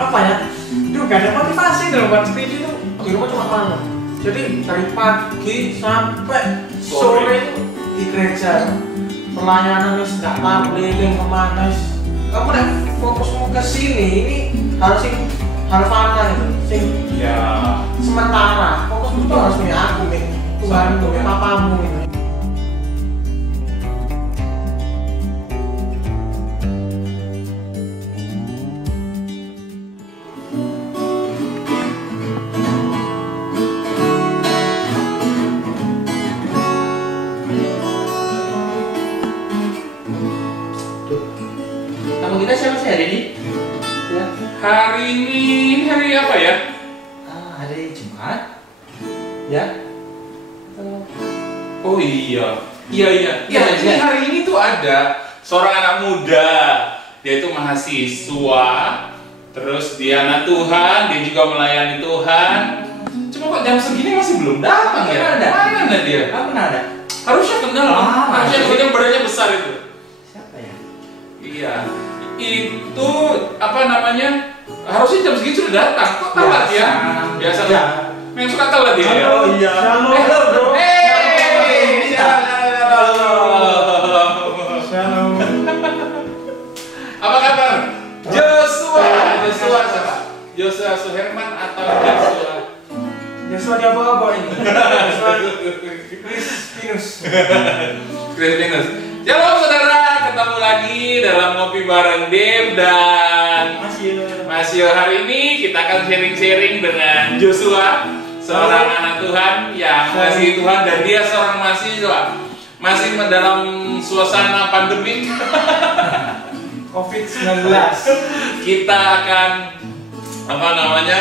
apa ya? Duh, gak ada motivasi dalam buat skripsi itu. Di rumah cuma malu. Jadi dari pagi sampai sore itu di gereja. Pelayanan wis gak tahu keliling kemana. Kamu nek fokusmu ke sini ini harus mana gitu. Sing ya sementara. Fokusmu tuh harus punya aku nih. Tuhan, punya papamu ini. Nama kita siapa sih hari ini? Ya. hari ini hari apa ya? Hari Jumat. Ya. Oh iya. Ini hari ini tuh ada seorang anak muda. Dia itu mahasiswa. Terus dia anak Tuhan, dia juga melayani Tuhan. Cuma kok jam segini masih belum datang ya? Mana dia? Kamu pernah ada? Harusnya kenal. Harusnya kenal, badannya besar itu. Siapa ya? Iya. Itu apa namanya? Harusnya jam segini sudah datang. Kok telat ya? Biasa Ya. Yang suka telat dia. Oh iya. Halo, bro. Shalom. Apa kabar? Joshua siapa? Joshua Suherman atau Joshua? Joshua dia apa ini? Joshua Crispinus. Crispinus. Shalom saudara, ketemu lagi dalam ngopi bareng Dev dan Masio. Hari ini kita akan sharing-sharing dengan Joshua, seorang anak Tuhan yang mengasihi Tuhan dan dia seorang mahasiswa. Masih dalam suasana pandemik COVID-19. kita akan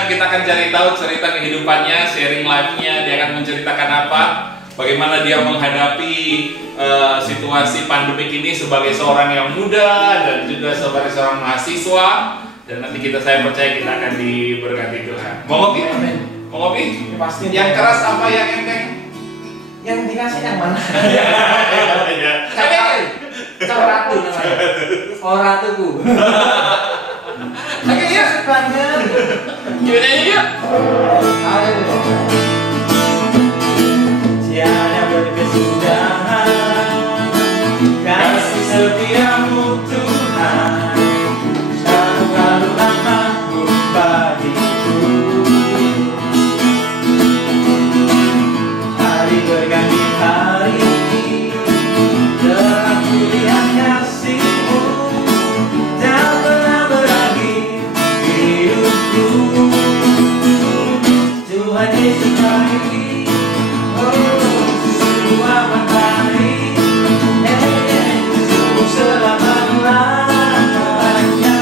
kita akan cari tahu cerita kehidupannya, sharing life-nya. Dia akan menceritakan apa, bagaimana dia menghadapi situasi pandemik ini sebagai seorang yang muda dan juga sebagai seorang mahasiswa. Dan nanti saya percaya kita akan diberkati Tuhan. Mau ngopi? Mau ngopi? Ya, pasti. Yang keras apa yang enteng? Yang dikasih yang mana? Ratu namanya. Oh, ratuku. Oke ya. Banget. Gimana ya? Tiada berkesudahan kasih setiamu Tuhan, selalu rahmatmu bagiku. Hari berganti hari telah kulihat kasih-Mu, tak pernah berakhir hidupku. Tuhan Yesus baik, oh sungguh amat baik, sungguh selama-lamanya.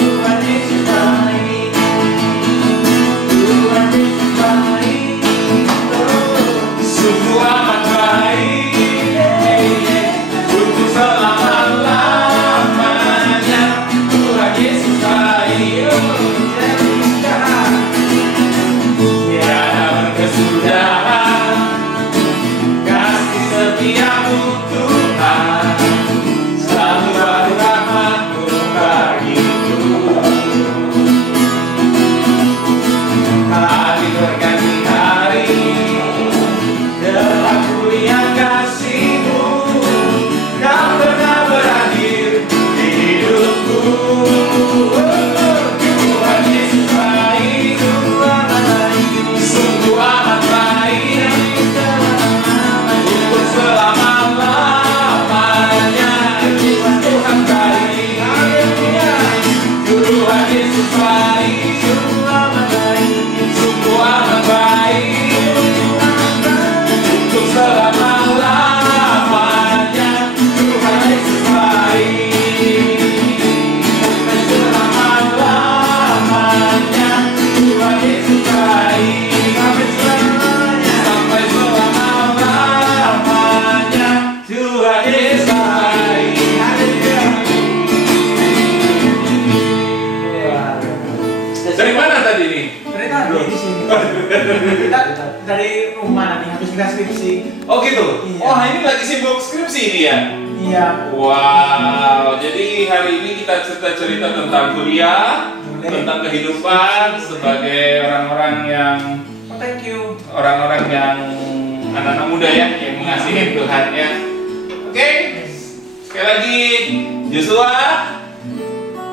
Tuhan Yesus baik, Tuhan Yesus baik, oh Sungguh amat baik untuk selama-lamanya. Tuhan Yesus baik, tiada berkesudahan kasih setiamu Tuhan, selalu baru rahmatmu bagiku. Hari berganti hari telah kulihat kasih-Mu, tak pernah berakhir di hidupku. Tuhan Yesus baik, sungguh amat baik untuk selama-lamanya. Tuhan baik, Tuhan Yesus baik, sungguh amat baik untuk selama-lamanya. Tuhan Yesus baik sampai selama-lamanya. Tuhan Yesus baik sampai selama-lamanya. Tuhan Yesus baik. Dari mana tadi nih? dari tadi di sini. Kita dari rumah nanti habis kita skripsi. Oh gitu. Iya. Oh ini lagi sibuk skripsi ini ya? Iya. Wow, jadi hari ini kita cerita-cerita tentang kuliah, tentang kehidupan sebagai orang-orang yang Thank you. orang-orang yang anak-anak muda ya, yang mengasihi Tuhan ya. Oke, sekali lagi Joshua.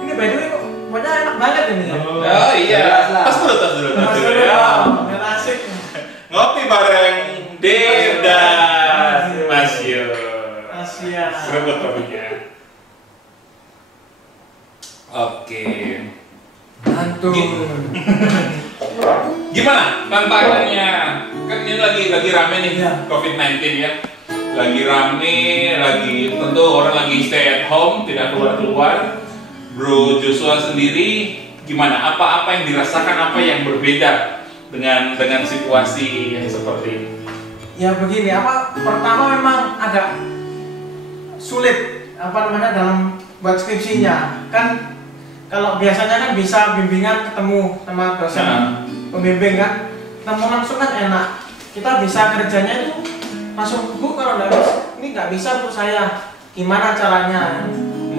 Ini by the way kok pokoknya enak banget ini ya. Oh iya, tas dulu ya. Biar asik. Ngopi bareng Dev dan Mas Yo. Asia. Serempet kopinya. Oke. Mantul. Gimana tantangannya? Kan ini lagi rame nih Iya. COVID-19 ya. Lagi rame, tentu orang lagi stay at home, tidak keluar-keluar. Bro Joshua sendiri gimana? Apa yang dirasakan, apa yang berbeda dengan situasi yang seperti ini? Ya begini, pertama memang agak sulit dalam buat skripsinya. Kan kalau biasanya kan bisa bimbingan ketemu sama dosen pembimbing kan, ketemu langsung kan enak. Kita bisa kerjanya itu langsung, Bu kalau ini nggak bisa Bu saya, gimana caranya?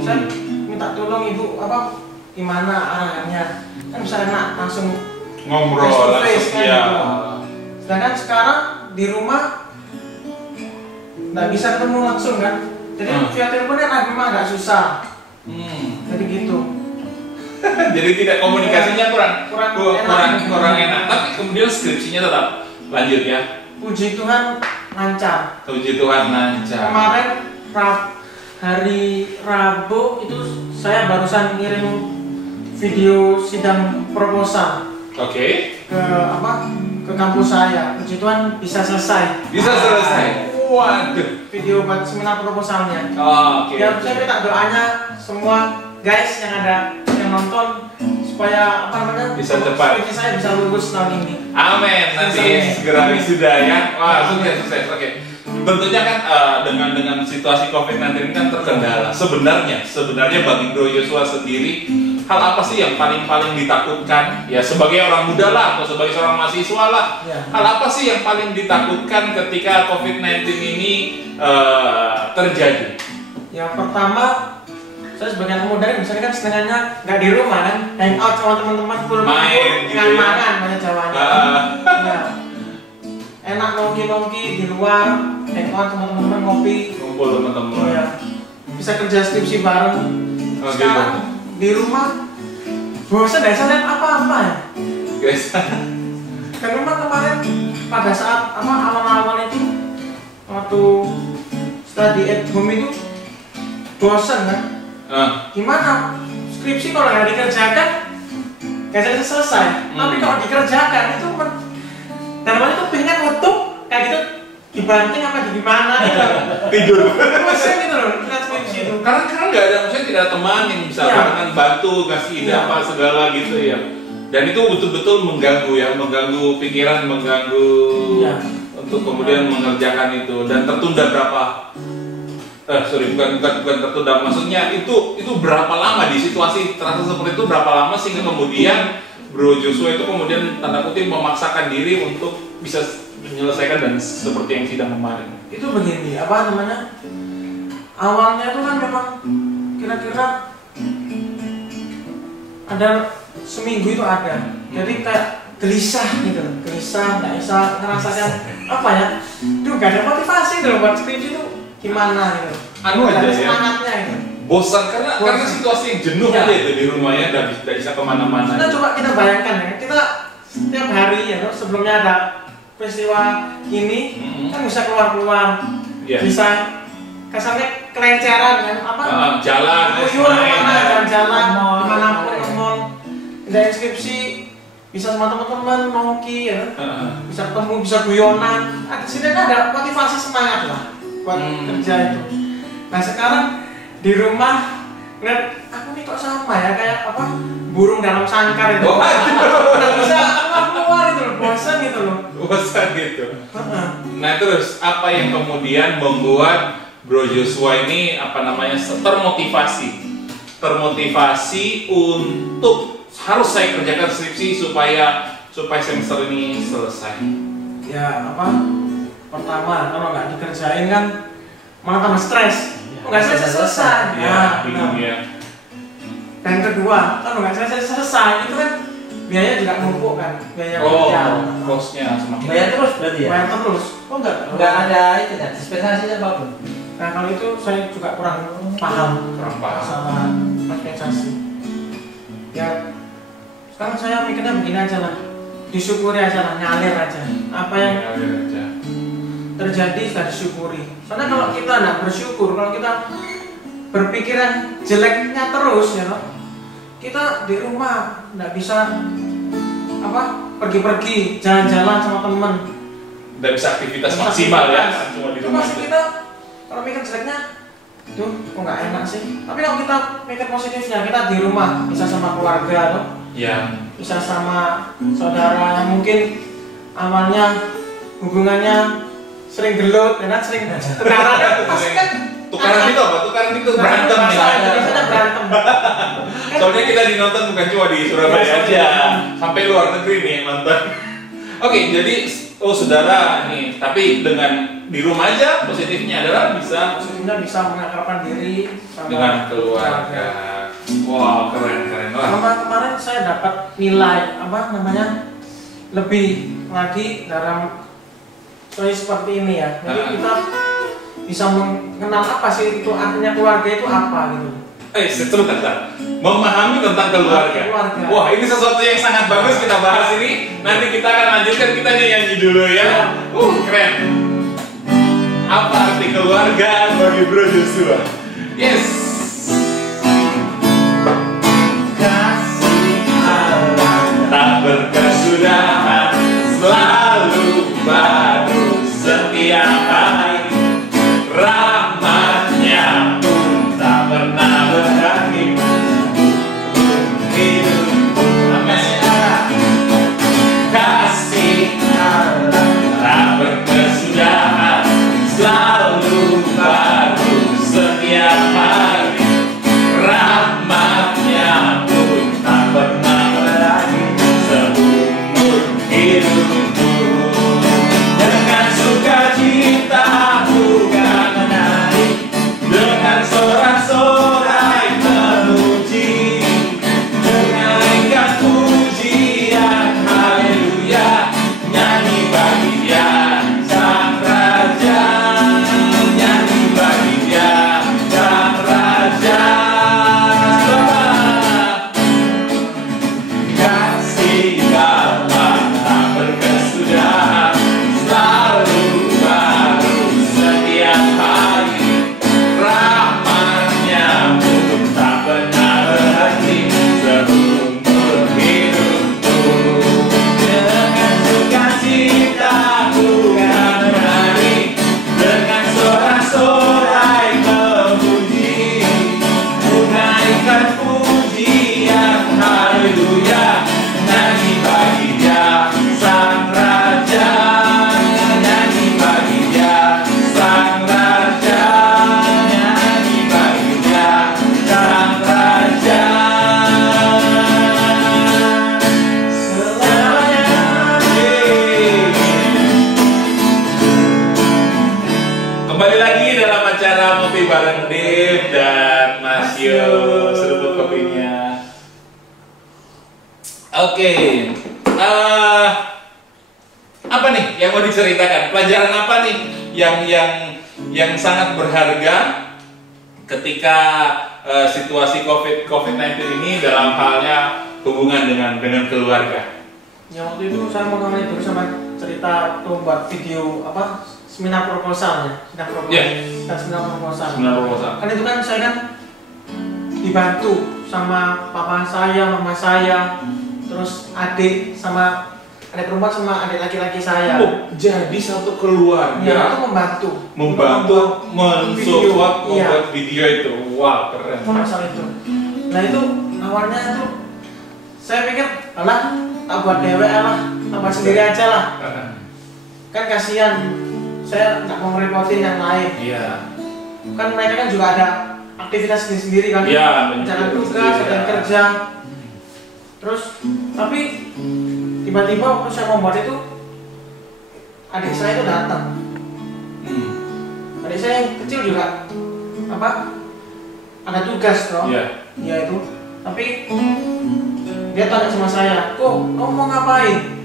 Saya minta tolong Ibu gimana arahannya, kan bisa enak langsung Ngobrol face to face, langsung kan, ya. gitu. Sedangkan sekarang di rumah nggak bisa ketemu langsung kan, jadi via telepon kan memang agak susah. Jadi gitu. Jadi tidak komunikasinya kurang enak. enak. Tapi kemudian skripsinya tetap lanjut ya. Puji Tuhan lancar. Puji Tuhan lancar. Kemarin hari Rabu itu saya barusan ngirim video sidang proposal. Oke. Ke kampus saya. Puji Tuhan bisa selesai. Bisa selesai. Waduh. Video buat seminar proposalnya. Oh, oke. Ya saya minta doanya semua guys yang ada yang nonton supaya bisa cepat. skripsi saya bisa lulus tahun ini. Amin. Nanti segera wisuda ya. Wah, sukses. Oke. Tentunya kan dengan situasi COVID-19 kan terkendala. Sebenarnya bagi Bro Joshua sendiri, hal apa sih yang paling ditakutkan? Ya sebagai orang muda lah atau sebagai seorang mahasiswa lah. Ya. Hal apa sih yang paling ditakutkan ketika COVID-19 ini terjadi? Ya pertama, saya sebagai anak muda misalnya kan setengahnya nggak di rumah kan, hang out sama teman-teman, Main gitu ya. makan banyak Jawanya. Ya. Enak nongki di luar, hang out sama teman-teman, ngopi. Kumpul teman-teman. Ya. Bisa kerja skripsi bareng. Oh, Sekarang di rumah bosan deh, saya lihat apa-apa ya. Guys. Dan memang kemarin pada saat awal-awal itu waktu study at home itu bosan kan. Gimana skripsi kalau nggak dikerjakan nggak jadi selesai. Tapi kalau dikerjakan itu dalam itu pengen nutup kayak gitu, dibanting apa gimana gitu. Tidur. Bosan gitu loh lihat skripsi itu. Karena nggak ada, maksudnya tidak ada teman yang bisa barengan bantu, kasih ide apa segala gitu ya. Dan itu betul-betul mengganggu pikiran, untuk kemudian mengerjakan itu dan tertunda berapa? Bukan tertunda, maksudnya itu berapa lama di situasi terasa seperti itu, berapa lama sehingga kemudian Bro Joshua itu kemudian tanda kutip memaksakan diri untuk bisa menyelesaikan dan seperti yang sidang kemarin. Itu begini, awalnya itu kan memang kira-kira ada seminggu itu ada, jadi kayak gelisah gitu, nggak bisa ngerasakan gak ada motivasi gitu buat skripsi itu gimana gitu, aja ya, semangatnya gitu. Bosan karena situasi yang jenuh aja itu di rumah ya, tidak bisa kemana-mana. Nah coba kita bayangkan ya, kita setiap hari ya sebelumnya ada peristiwa ini kan bisa keluar, bisa kasarnya kelencaran kan, jalan, jalan dimanapun, ngomong, tidak skripsi, bisa sama teman-teman nongki ya, bisa ketemu, bisa guyonan. Di sini kan ada motivasi semangat lah buat kerja itu. Nah sekarang di rumah ngeliat aku nih kok sama ya kayak burung dalam sangkar itu. Nggak bisa keluar itu loh, bosan gitu loh. Bosan gitu. Nah terus apa yang kemudian membuat Bro Joshua ini termotivasi untuk harus saya kerjakan skripsi supaya semester ini selesai? Ya pertama kalau nggak dikerjain kan malah tambah stres. nggak selesai. Iya, bingung ya. Dan kedua, kalau nggak selesai itu kan biaya juga numpuk kan, biaya kerja. Kosnya semakin. Bayar terus berarti ya? Bayar terus. Oh Nggak ada itu ya, dispensasi apapun. Nah kalau itu saya juga kurang paham sama dispensasi. Ya sekarang saya mikirnya begini aja lah, disyukuri aja lah, ngalir aja. Apa yang terjadi sudah disyukuri. Soalnya kalau kita nggak bersyukur, kalau kita berpikiran jeleknya terus ya, kita di rumah nggak bisa pergi-pergi, jalan-jalan sama teman. Nggak bisa aktivitas maksimal ya, cuma di rumah. Pasti kita kalau mikir jeleknya, tuh kok nggak enak sih. Tapi kalau kita mikir positifnya, kita di rumah bisa sama keluarga, loh. Ya. Bisa sama saudara yang mungkin awalnya hubungannya sering gelut, ya kan, sering tukaran, pasti kan tukaran itu apa? Tukaran itu berantem ya. Biasanya berantem. Soalnya kita dinonton bukan cuma di Surabaya aja, sampai luar negeri nih yang nonton. Oke, jadi saudara nih, tapi dengan di rumah aja positifnya adalah bisa mengakrabkan diri sama dengan keluarga. Wow, keren lah. Kemarin saya dapat nilai lebih lagi dalam situasi seperti ini ya. Jadi kita bisa mengenal apa sih itu artinya keluarga itu apa gitu. Sebentar. Memahami tentang keluarga. Wah, ini sesuatu yang sangat bagus kita bahas ini. Nanti kita akan lanjutkan, kita nyanyi dulu ya. Keren. Apa arti keluarga bagi Bro Joshua? Yes. Kasih Allah tak berkesudahan, selalu baru setiap hari. Rahmatnya pun tak pernah berakhir. Hidupku kasih Allah tak berkesudahan, selalu baru setiap hari. Rahmatnya pun tak pernah berakhir seumur hidupku. Dengan sukacita bukan menari, dengan sorak-sorai memuji, dengan ikat pujian haleluya, nyanyi bagi Dia Sang Raja, nyanyi bagi Dia Sang Raja. Kasih Allah tak berkesudahan, selalu baru setiap hari. Rahmatnya pun tak pernah berhenti seumur hidupku. Dengan sukacita bukan menari, dengan sorak-sorai memuji, menaikkan pujian haleluya, nyanyi bagi Dia Sang Raja, nyanyi bagi Dia Sang Raja, nyanyi bagi Dia Sang Raja. Selamanya. Kembali lagi dalam acara Ngopi bareng Dev dan Mas Yo. Seruput kopinya. Oke, apa nih yang mau diceritakan? Pelajaran apa nih yang sangat berharga ketika situasi COVID-19 ini dalam halnya hubungan dengan keluarga? Ya waktu itu saya mau ngambil dulu sama cerita waktu buat video seminar proposal ya, seminar proposal. Kan itu kan saya kan dibantu sama papa saya, mama saya, terus adik perempuan sama adik laki-laki saya. Jadi satu keluarga. Ya, itu membantu mensupport membuat video itu. Wah, keren. Masalah itu. Nah itu awalnya itu saya pikir, tak buat dewek lah, tak buat sendiri aja lah. Kan kasihan, saya nggak mau ngerepotin yang lain. Iya. Kan mereka kan juga ada aktivitas sendiri kan. Iya. Jangan tugas, ada kerja. Terus, tapi tiba-tiba waktu saya membuat itu, adik saya itu datang. Adik saya yang kecil juga ada tugas toh. Iya. Iya itu. Tapi dia tanya sama saya, kok kamu mau ngapain?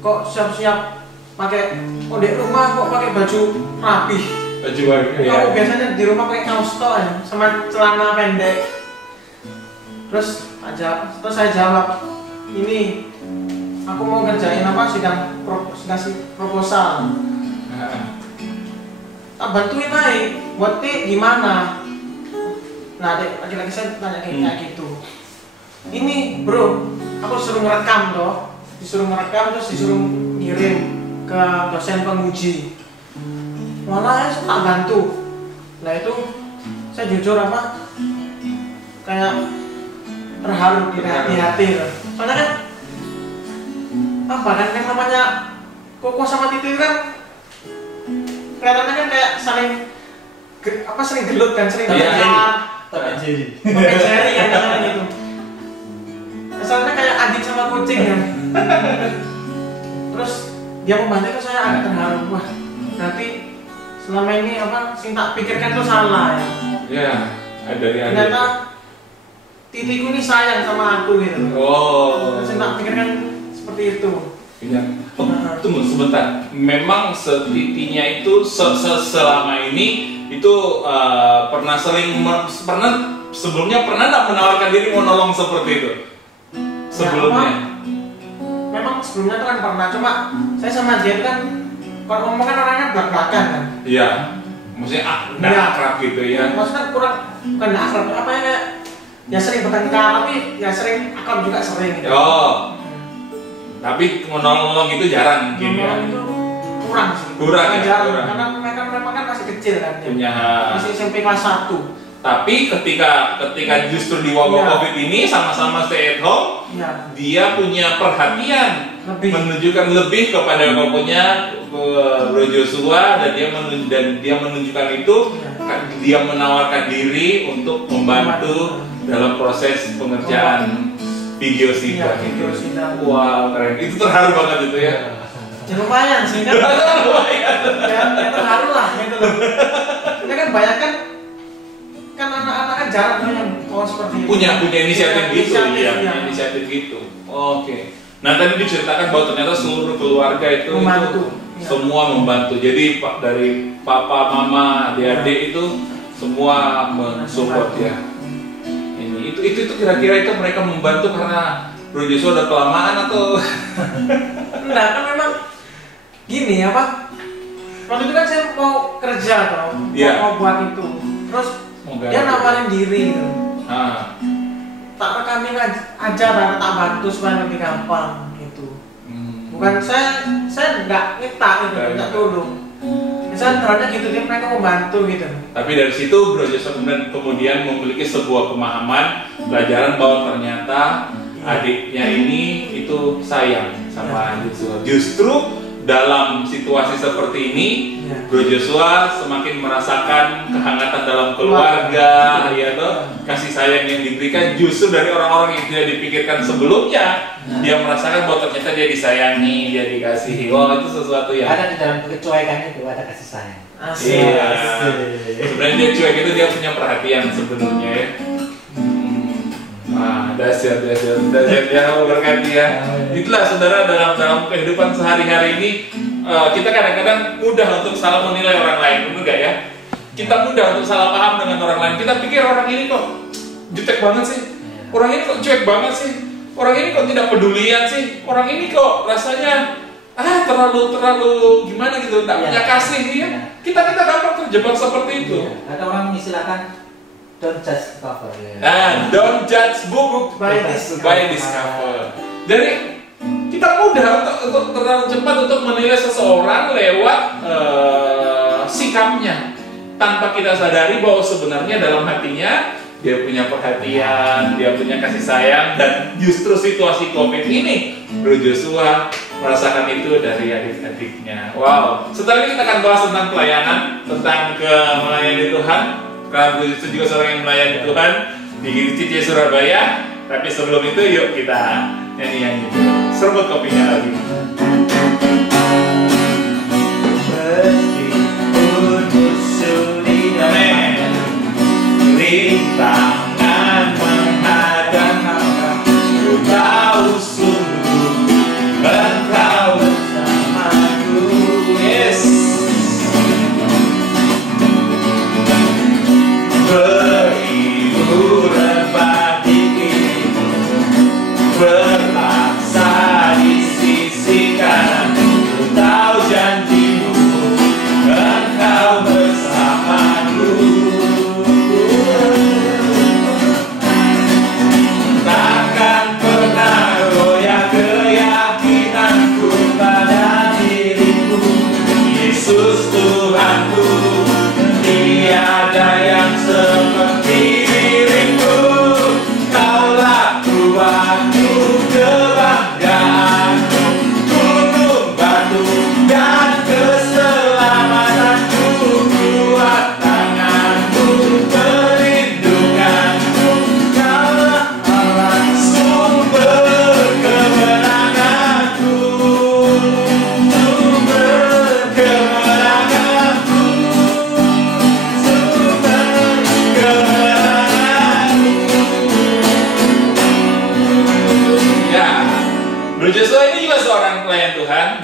Kok siap-siap pakai, kok di rumah kok pakai baju rapi? Baju warga. Kamu biasanya di rumah pakai kaos tok ya, sama celana pendek. Terus saya jawab, ini aku mau ngerjain sidang proposal. Tak bantuin naik, buat gimana? Nah, lagi-lagi saya tanya kayak gitu. Ini bro, aku disuruh ngerekam terus disuruh ngirim ke dosen penguji. Malah saya tak bantu. Nah itu saya jujur kayak terharu di hati. Soalnya kan kan namanya Koko sama Titi kan kelihatannya kan kayak sering gelut kan, sering Tapi jadi. pakai jari kan gitu. Kesannya kayak anjing sama kucing kan. Terus dia membantu saya agak terharu. Wah, berarti selama ini sing tak pikirkan itu salah ya. Iya, dari Ternyata titiku ini sayang sama aku gitu. Oh. Sing tak pikirkan seperti itu. Iya. Oh, tunggu sebentar. Memang titinya itu selama ini itu pernah sebelumnya pernah nggak menawarkan diri mau nolong seperti itu? Sebelumnya? Ya, memang sebelumnya itu kan pernah, cuma saya sama dia itu kan kalau ngomong kan orangnya belak-belakan kan. Iya. Maksudnya nggak akrab gitu ya? Maksudnya bukan nggak akrab, kayak ya sering bertengkar, tapi ya sering akrab juga sering gitu. Oh. Tapi menolong itu jarang mungkin ya? Itu kurang sih. Kurang ya? Jarang, Kurang. karena mereka kan masih kecil kan dia. Punya. Masih SMP kelas 1. Tapi ketika justru di wabah COVID ini sama-sama stay at home, Ya. dia punya perhatian Lebih. menunjukkan lebih kepada kokonya Bro Joshua dan dia menunjukkan itu dia menawarkan diri untuk membantu dalam proses pengerjaan video sidang Iya, video sidang. Wow, keren. Itu terharu banget itu ya. Ya lumayan sih kan. ya terharu lah gitu loh. Ini kan banyak kan anak-anak kan jarang tuh yang seperti itu. Punya inisiatif gitu ya, iya. inisiatif gitu. Oke. Nah, tadi diceritakan bahwa ternyata seluruh keluarga itu Membantu. Iya. semua membantu. Jadi dari papa, mama, adik-adik itu semua mensupport ya. Itu kira-kira itu mereka membantu karena Bro Joshua udah kelamaan atau? Enggak, kan memang gini waktu itu kan saya mau kerja mau buat itu, terus dia nawarin diri gitu. Tak rekamin aja tak bantu supaya lebih gampang gitu. Bukan saya nggak minta gitu, minta tolong. Misalnya ternyata gitu dia mereka membantu gitu. Tapi dari situ Bro Joshua kemudian memiliki sebuah pemahaman pelajaran bahwa ternyata adiknya ini itu sayang sama Joshua. Justru dalam situasi seperti ini, Bro Joshua semakin merasakan kehangatan dalam keluarga, ya toh, kasih sayang yang diberikan justru dari orang-orang yang tidak dipikirkan sebelumnya. Dia merasakan bahwa ternyata dia disayangi, dia dikasihi. Wah, itu sesuatu yang ada di dalam kecuekan itu ada kasih sayang. Iya. Sebenarnya dia cuek itu dia punya perhatian sebenarnya ya. Dahsyat ya, berkati ya. Itulah saudara dalam kehidupan sehari-hari ini kita kadang-kadang mudah untuk salah menilai orang lain, benar nggak ya? Kita mudah untuk salah paham dengan orang lain. Kita pikir orang ini kok jutek banget sih, orang ini kok cuek banget sih, orang ini kok tidak pedulian sih, orang ini kok rasanya terlalu gimana gitu, tak punya kasih ya. Kita gampang terjebak seperti itu. Ada orang mengistilahkan don't judge cover. Don't judge book by this cover. Jadi kita mudah untuk terlalu cepat untuk menilai seseorang lewat sikapnya, tanpa kita sadari bahwa sebenarnya dalam hatinya dia punya perhatian, dia punya kasih sayang, dan justru situasi COVID ini Bro Joshua merasakan itu dari adik-adiknya. Wow. Setelah ini kita akan bahas tentang pelayanan, tentang melayani Tuhan. Karena Bro Joshua juga seorang yang melayani Tuhan di GCC Surabaya. Tapi sebelum itu yuk kita nyanyi dulu. Seruput kopinya lagi. Meskipun musuh di dalam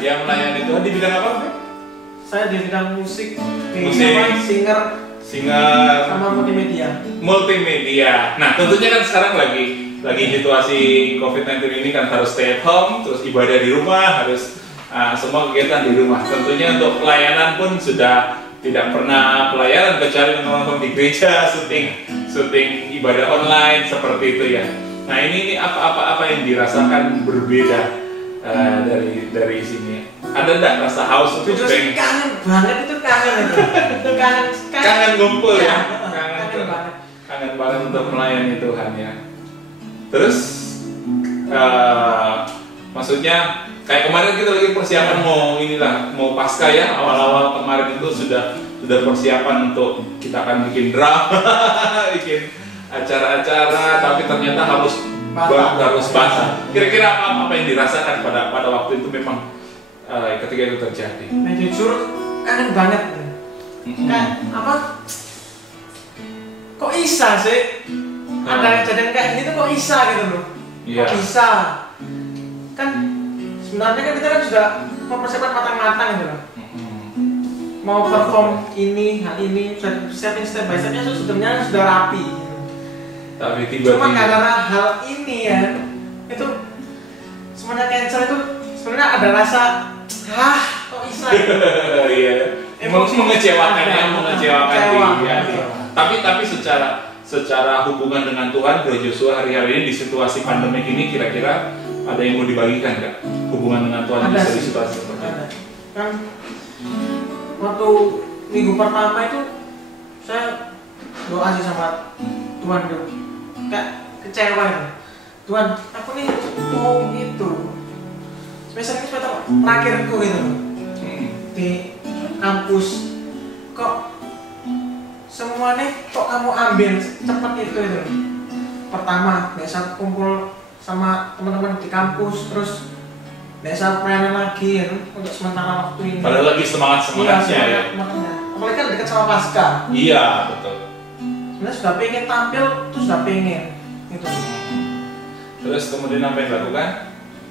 dia melayani Tuhan di bidang apa? Bro? Saya di bidang musik, Musik. singer, Singer sama multimedia. multimedia. Nah, tentunya kan sekarang lagi situasi COVID-19 ini kan harus stay at home, terus ibadah di rumah, harus semua kegiatan di rumah. Tentunya untuk pelayanan pun sudah tidak pernah pelayanan kecuali nonton di gereja, syuting ibadah online seperti itu ya. Nah, ini apa yang dirasakan berbeda dari sini? Ada enggak rasa haus untuk Jujur sih kangen banget itu kangen ngumpul ya, kangen banget. kangen banget untuk melayani Tuhan ya. Terus maksudnya kayak kemarin kita lagi persiapan mau pasca ya, awal-awal kemarin itu sudah persiapan untuk kita akan bikin drama, bikin acara-acara, tapi ternyata harus basah. Kira-kira apa yang dirasakan pada waktu itu memang ketika itu terjadi? Nah, jujur kangen banget. Kayak apa? Kok bisa sih? Ada kejadian kayak gini tuh kok bisa gitu loh? Iya. Kok bisa? Kan sebenarnya kan kita kan sudah mempersiapkan matang-matang gitu loh. Mau perform hal ini sudah siapin step by stepnya sebenarnya sudah rapi. Tapi tiba-tiba Cuma karena hal ini ya itu semuanya cancel itu sebenarnya ada rasa kok bisa? Iya. Mengecewakan dia. Tapi secara hubungan dengan Tuhan, Bro Joshua hari-hari ini di situasi pandemik ini kira-kira ada yang mau dibagikan nggak? Hubungan dengan Tuhan di situasi seperti ini? Kan waktu minggu pertama itu saya doa sih sama Tuhan dulu, kayak kecewa ya. Tuhan, aku nih mau itu semester terakhirku gitu di kampus, kok semuanya kok kamu ambil cepat itu. Pertama biasa kumpul sama teman-teman di kampus, terus biasa pelayanan lagi ya untuk sementara waktu ini. Padahal lagi semangatnya ya. Apalagi kan dekat sama pasca. Iya betul. Sebenarnya sudah pengen tampil, terus sudah pengen gitu. Terus kemudian apa yang dilakukan?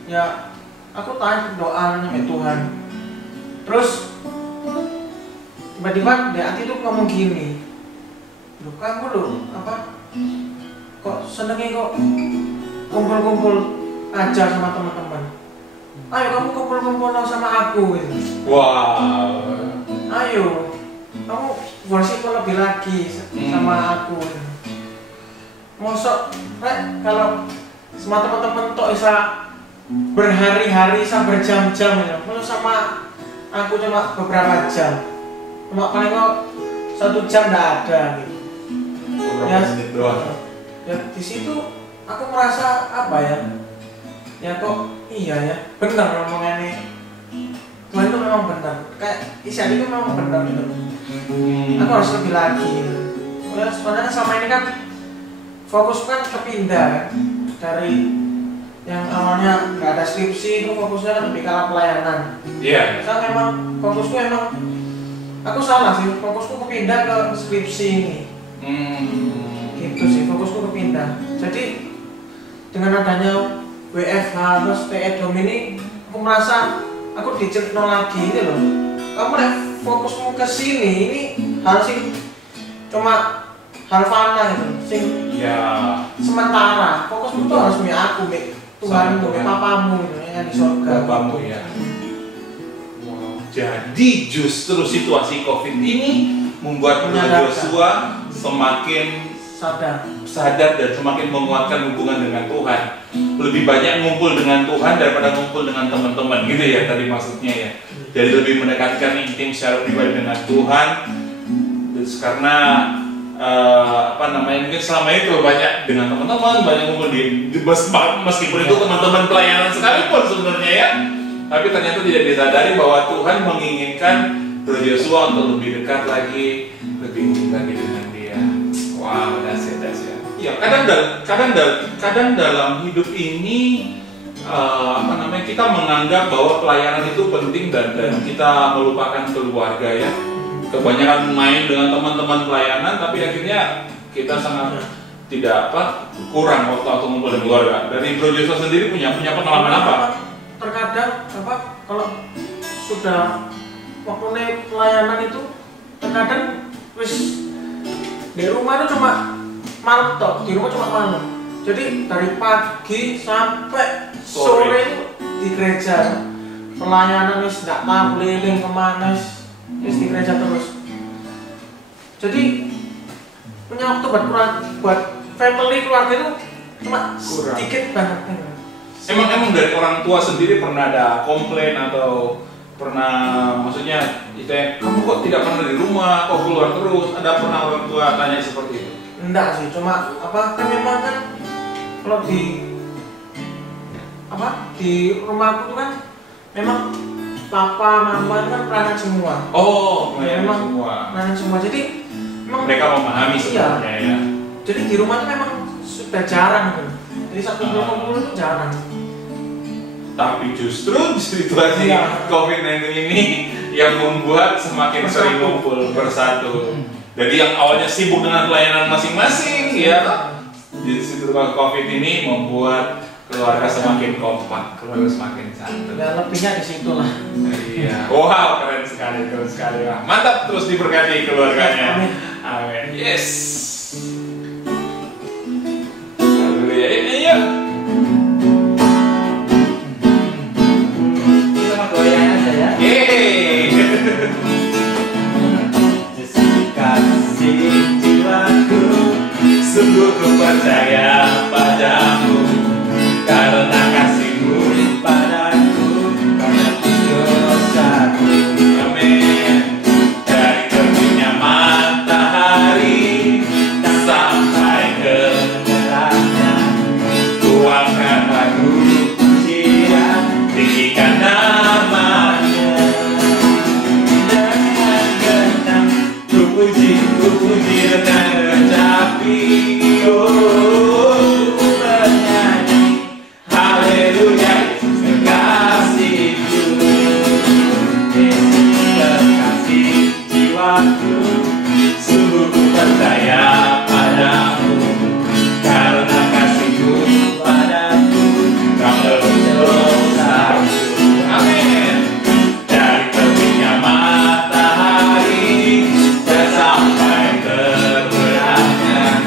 Ya aku tanya doa sama Tuhan. Terus tiba-tiba di hati itu ngomong gini, loh kamu loh apa? Kok senengnya kok kumpul-kumpul aja sama teman-teman? Ayo kamu kumpul-kumpul sama aku gitu. Wow. Ayo, kamu worship lebih lagi sama aku. Mosok, kalau sama teman-teman tok bisa berhari-hari sampai berjam-jam ya. Kalau sama aku cuma beberapa jam, cuma paling kok 1 jam nggak ada gitu. Beberapa menit doang. Ya di situ aku merasa apa ya? Ya kok iya ya, benar ngomongannya. Tuhan itu memang benar. Kayak Isya itu memang benar gitu. Aku harus lebih lagi. Gitu. Sebenarnya selama ini kan fokus kan kepindah kan? Dari yang awalnya nggak ada skripsi itu fokusnya kan lebih ke arah pelayanan. Iya. Saya memang fokusku emang aku salah sih, fokusku kepindah ke skripsi ini. Gitu sih, fokusku kepindah. Jadi dengan adanya WFH terus PE-dom ini, aku merasa aku dicerno lagi ini loh. Kamu lihat fokusmu ke sini ini hal sih cuma hal fana gitu, sing sementara. Fokusmu tuh harus punya aku, Tuhanmu, papamu yang di surga. Papamu ya. Wow. Jadi justru situasi COVID ini membuat Joshua semakin sadar dan semakin menguatkan hubungan dengan Tuhan. Lebih banyak ngumpul dengan Tuhan daripada ngumpul dengan teman-teman, gitu ya tadi maksudnya ya. Jadi lebih mendekatkan intim secara pribadi dengan Tuhan. Terus karena mungkin selama itu banyak dengan teman-teman, banyak ngumpul meskipun itu teman-teman pelayanan sekalipun sebenarnya ya. Tapi ternyata tidak disadari bahwa Tuhan menginginkan Joshua untuk lebih dekat lagi, lebih intim lagi dengan Dia. Wow, dahsyat. Ya, kadang dalam hidup ini kita menganggap bahwa pelayanan itu penting dan kita melupakan keluarga ya. Kebanyakan main dengan teman-teman pelayanan, tapi akhirnya kita sangat kurang waktu ngumpul dengan keluarga. Dari Bro Joshua sendiri punya pengalaman apa? terkadang apa kalau sudah waktunya pelayanan itu terkadang wis di rumah itu cuma malam toh, di rumah cuma malam. Jadi dari pagi sampai sore itu di gereja. Pelayanan wis nggak tahu keliling kemana, wis di gereja terus. Jadi punya waktu buat family keluarga itu cuma sedikit banget. Emang dari orang tua sendiri pernah ada komplain atau pernah maksudnya itu kamu kok tidak pernah di rumah, kok keluar terus? Ada pernah orang tua tanya seperti itu? Enggak sih, cuma apa kan memang kan kalau di rumahku tuh kan memang papa mama itu kan peranan semua. Oh, memang semua. Peranan semua. Jadi memang mereka memahami sebenarnya ya. Jadi di rumah itu memang sudah jarang gitu. Jadi satu kumpul itu jarang. Tapi justru situasi COVID-19 ini yang membuat semakin sering kumpul bersatu. Jadi yang awalnya sibuk dengan pelayanan masing-masing, ya, di situasi COVID ini membuat keluarga semakin kompak, keluarga semakin satu. Ya lebihnya di situ lah. Iya. Wow, keren sekali. Mantap, terus diberkati keluarganya. Amin. Yes. Haleluya. Iya. Sungguh ku percaya padamu karena kasihmu padaku, karena dosaku. Amin. Dari terbitnya matahari sampai ke gelapnya, tuangkan lagu pujian, tinggikan namanya. Dengan genang ku puji dengan rejapi. Oh, bernyanyi haleluya, Yesus kekasihku, Yesus kekasih jiwaku, sungguh ku percaya padamu karena kasihmu padaku, kau dosaku. Amin. Dari terbitnya matahari dan sampai terbenamnya,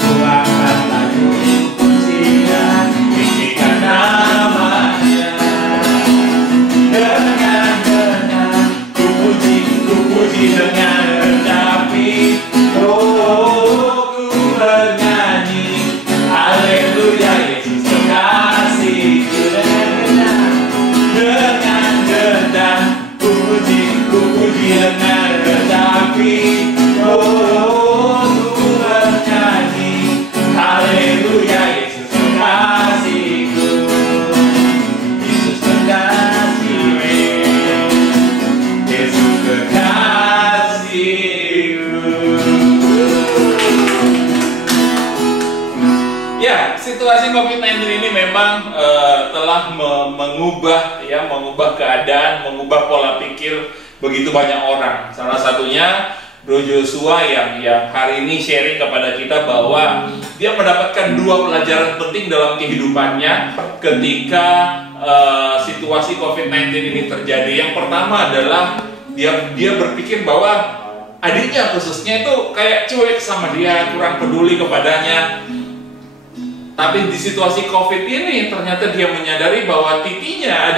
tuangkan lagu pujian, tinggikan namanya. Dengan genang ku puji dengan redapi. Oh, ku bernyanyi haleluya, Yesus kekasihku. Dengan genang ku puji dengan redapi. Oh, ku bernyanyi haleluya, Yesus kekasihku, Yesus kekasihku, Yesus kekasihku. Ya, situasi COVID-19 ini memang telah mengubah keadaan, mengubah pola pikir begitu banyak orang. Salah satunya Bro Joshua yang hari ini sharing kepada kita bahwa dia mendapatkan 2 pelajaran penting dalam kehidupannya ketika situasi COVID-19 ini terjadi. Yang pertama adalah dia berpikir bahwa adiknya khususnya itu kayak cuek sama dia, kurang peduli kepadanya. Tapi di situasi COVID ini ternyata dia menyadari bahwa adiknya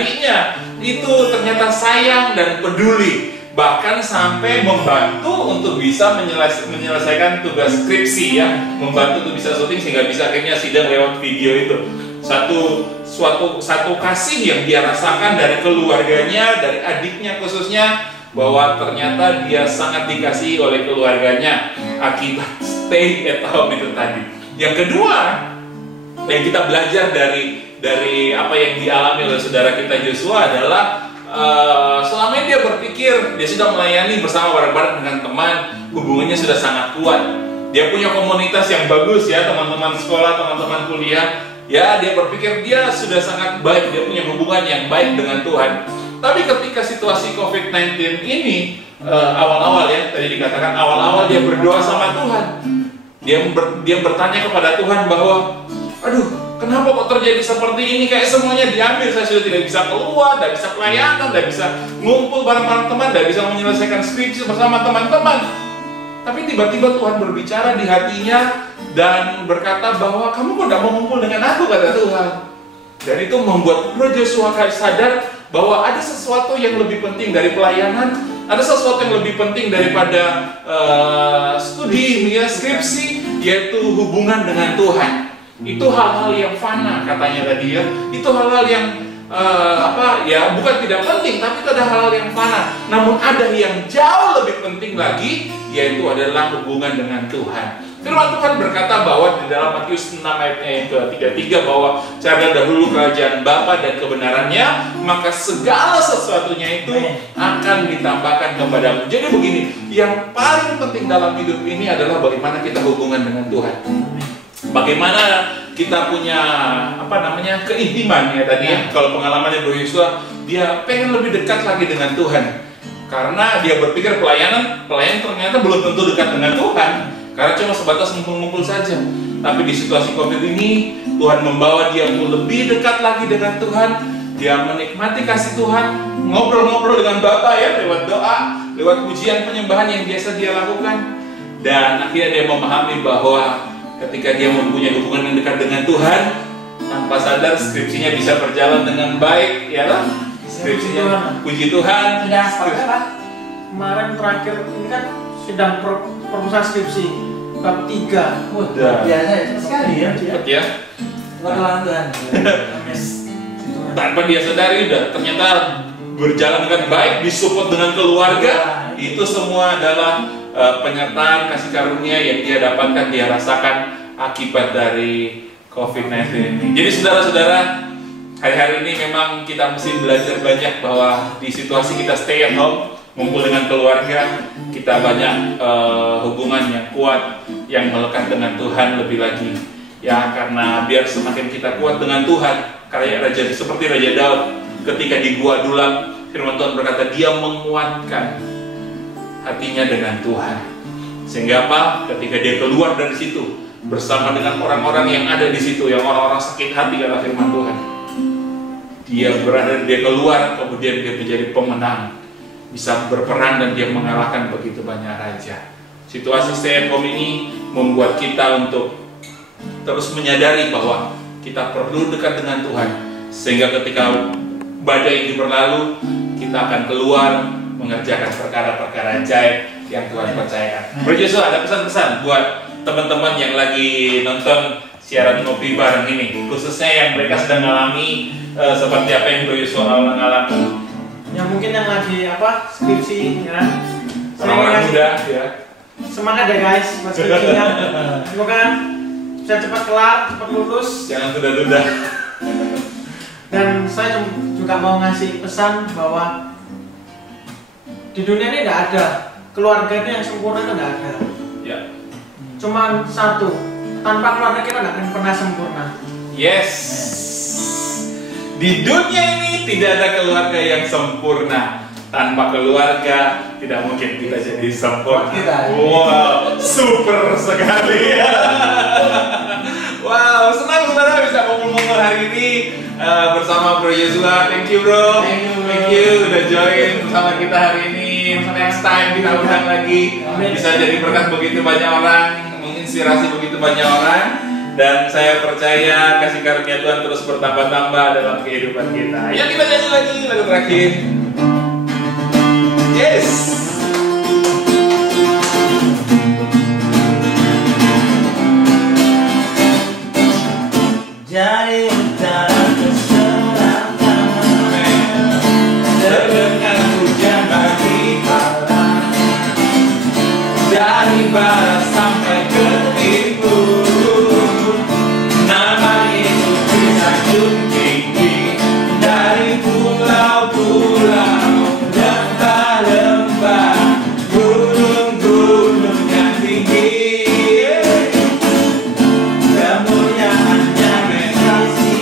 itu ternyata sayang dan peduli. Bahkan sampai membantu untuk bisa menyelesaikan tugas skripsi ya, membantu untuk bisa syuting sehingga bisa akhirnya sidang lewat video itu. Satu kasih yang dia rasakan dari keluarganya, dari adiknya khususnya, bahwa ternyata dia sangat dikasihi oleh keluarganya akibat stay at home itu tadi. Yang kedua, yang kita belajar dari apa yang dialami oleh saudara kita Joshua adalah selama ini dia berpikir dia sudah melayani bersama bareng-bareng dengan teman, hubungannya sudah sangat kuat. Dia punya komunitas yang bagus ya, teman-teman sekolah, teman-teman kuliah. Ya, dia berpikir dia sudah sangat baik, dia punya hubungan yang baik dengan Tuhan. Tapi ketika situasi COVID-19 ini awal-awal ya, tadi dikatakan awal-awal dia berdoa sama Tuhan. Dia bertanya kepada Tuhan bahwa, aduh, kenapa kok terjadi seperti ini? Kayak semuanya diambil, saya sudah tidak bisa keluar, tidak bisa pelayanan, tidak bisa ngumpul bareng-bareng teman, tidak bisa menyelesaikan skripsi bersama teman-teman. Tapi tiba-tiba Tuhan berbicara di hatinya dan berkata bahwa kamu kok tidak mau ngumpul dengan aku, kata Tuhan. Dan itu membuat Bro Joshua sadar bahwa ada sesuatu yang lebih penting dari pelayanan, ada sesuatu yang lebih penting daripada studi, skripsi, yaitu hubungan dengan Tuhan. Itu hal-hal yang fana, katanya tadi ya. Itu hal-hal yang bukan tidak penting, tapi itu ada hal-hal yang fana. Namun ada yang jauh lebih penting lagi, yaitu adalah hubungan dengan Tuhan. Firman Tuhan berkata bahwa di dalam Matius 6 ayatnya yang ke-33 bahwa carilah dahulu kerajaan Bapa dan kebenarannya, maka segala sesuatunya itu akan ditambahkan kepadamu. Jadi begini, yang paling penting dalam hidup ini adalah bagaimana kita hubungan dengan Tuhan. Bagaimana kita punya keintiman ya tadi ya. Kalau pengalamannya Bro Yosua, dia pengen lebih dekat lagi dengan Tuhan. Karena dia berpikir pelayan ternyata belum tentu dekat dengan Tuhan. Karena cuma sebatas ngumpul-ngumpul saja. Tapi di situasi COVID ini, Tuhan membawa dia untuk lebih dekat lagi dengan Tuhan. Dia menikmati kasih Tuhan, ngobrol-ngobrol dengan Bapa ya, lewat doa, lewat pujian penyembahan yang biasa dia lakukan. Dan akhirnya dia memahami bahwa ketika dia mempunyai hubungan yang dekat dengan Tuhan, tanpa sadar skripsinya bisa berjalan dengan baik, ya lah. Skripsinya, puji Tuhan. Sudah sepakat Pak? Kemarin terakhir ini kan sidang perumusan skripsi bab 3. Udah biasa ya, cepat sekali ya. Cepet ya. Tuhan Tuhan. Tanpa dia sadari ternyata berjalan dengan baik, disupport dengan keluarga. Itu semua adalah penyertaan kasih karunia yang dia dapatkan, dia rasakan akibat dari COVID-19 ini. Jadi saudara-saudara, hari-hari ini memang kita mesti belajar banyak bahwa di situasi kita stay at home, ngumpul dengan keluarga, kita banyak hubungan yang kuat, yang melekat dengan Tuhan lebih lagi. Ya, karena biar semakin kita kuat dengan Tuhan, karya seperti Raja Daud, ketika di Gua Adulam, firman Tuhan berkata, dia menguatkan hatinya dengan Tuhan. Sehingga apa? Ketika dia keluar dari situ, bersama dengan orang-orang yang ada di situ, yang orang-orang sakit hati kata firman Tuhan, dia keluar, kemudian dia menjadi pemenang, bisa berperang dan dia mengalahkan begitu banyak raja. Situasi stay at home ini membuat kita untuk terus menyadari bahwa kita perlu dekat dengan Tuhan, sehingga ketika badai ini berlalu, kita akan keluar mengerjakan perkara-perkara ajaib yang Tuhan percayakan. Bro Joshua, ada pesan-pesan buat teman-teman yang lagi nonton siaran ngopi bareng ini, khususnya yang mereka sedang mengalami seperti apa yang Bro Joshua alami. Yang mungkin yang lagi skripsi ya. Orang-orang muda ya. Semangat ya guys buat skripsinya. Semoga bisa cepat kelar, cepat lulus. Jangan tunda-tunda. Dan saya juga mau ngasih pesan bahwa di dunia ini tidak ada keluarga ini yang sempurna, itu tidak ada. Ya. Cuman satu, tanpa keluarga kita tidak akan pernah sempurna. Yes. Di dunia ini tidak ada keluarga yang sempurna. Tanpa keluarga tidak mungkin kita jadi sempurna. Wow, super sekali. Wow, senang saudara bisa ngumpul-ngumpul hari ini bersama Bro Joshua. Thank you bro. Thank you udah join bersama kita hari ini. Next time kita undang lagi. Bisa jadi berkat begitu banyak orang, menginspirasi begitu banyak orang. Dan saya percaya kasih karunia Tuhan terus bertambah-tambah dalam kehidupan kita. Yuk kita nyanyi lagi lagu terakhir. Yes. Jadi utara ke selatan, terdengar hujan bagi malam, dari barat sampai ke timur, nama Yesus disanjung tinggi, dari pulau-pulau, lembah-lembah, gunung-gunung yang tinggi, kemuliaannya mencaci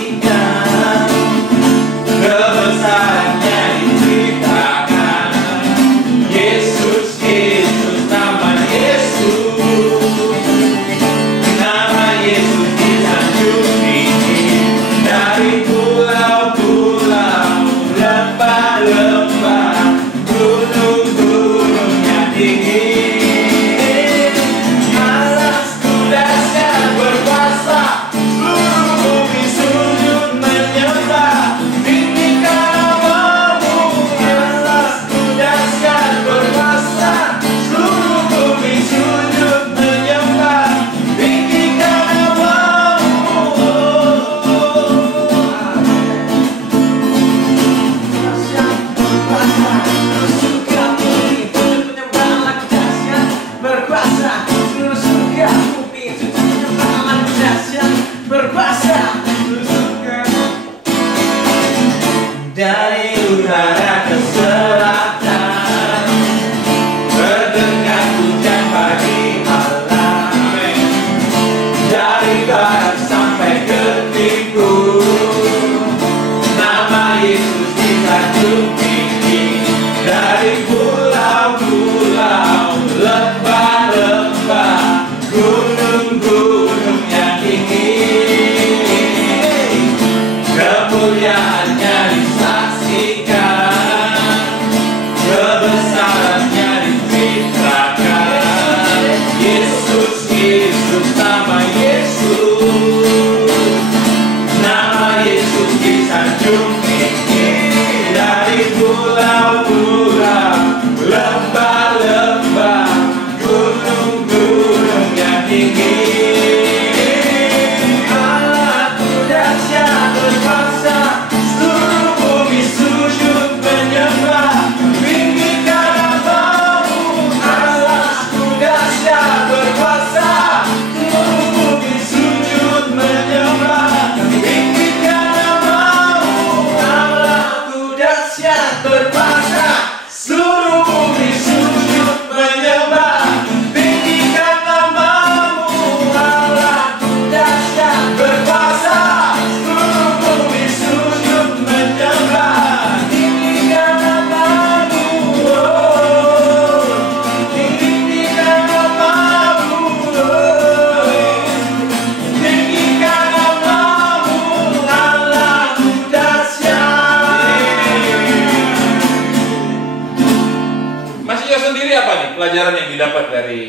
pelajaran yang didapat dari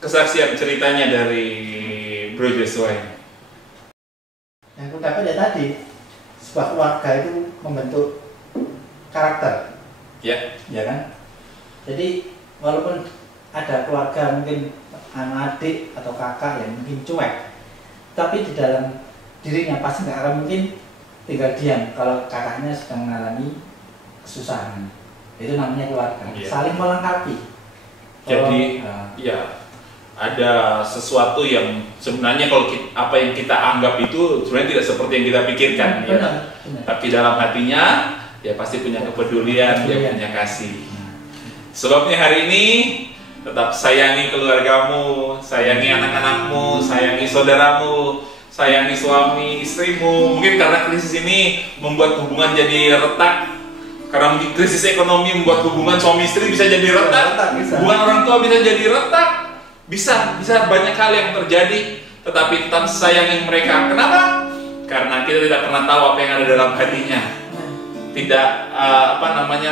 kesaksian ceritanya dari Bro Joshua ini? Yang aku dapat ya tadi, sebuah keluarga itu membentuk karakter, Ya, ya kan? Jadi walaupun ada keluarga mungkin adik atau kakak yang mungkin cuek, tapi di dalam dirinya pasti nggak akan mungkin tinggal diam kalau kakaknya sedang mengalami kesusahan. Itu namanya keluarga, Iya. saling melengkapi. Jadi Kalau, ya ada sesuatu yang sebenarnya kalau apa yang kita anggap itu sebenarnya tidak seperti yang kita pikirkan, ya. benar, benar. Tapi dalam hatinya ya pasti punya kepedulian, dia punya kasih. Sebabnya hari ini tetap sayangi keluargamu, sayangi anak-anakmu, sayangi saudaramu, sayangi suami, istrimu. Mungkin karena krisis ini membuat hubungan jadi retak. Karena mungkin krisis ekonomi membuat hubungan suami istri bisa jadi retak. Bisa. Hubungan orang tua bisa jadi retak. Bisa banyak hal yang terjadi. Tetapi tetap sayangi mereka. Kenapa? Karena kita tidak pernah tahu apa yang ada dalam hatinya. Tidak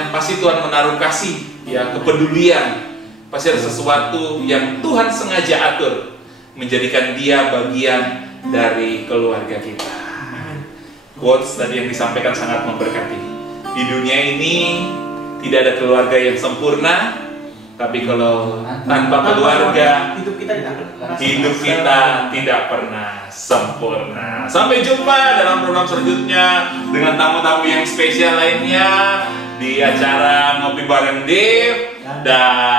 pasti Tuhan menaruh kasih, ya, kepedulian. Pasti ada sesuatu yang Tuhan sengaja atur menjadikan dia bagian dari keluarga kita. Quotes tadi yang disampaikan sangat memberkati. Di dunia ini tidak ada keluarga yang sempurna, tapi kalau tanpa keluarga hidup kita tidak pernah hidup kita tidak pernah sempurna. Sampai jumpa dalam program selanjutnya dengan tamu-tamu yang spesial lainnya di acara Ngopi Bareng Dev dan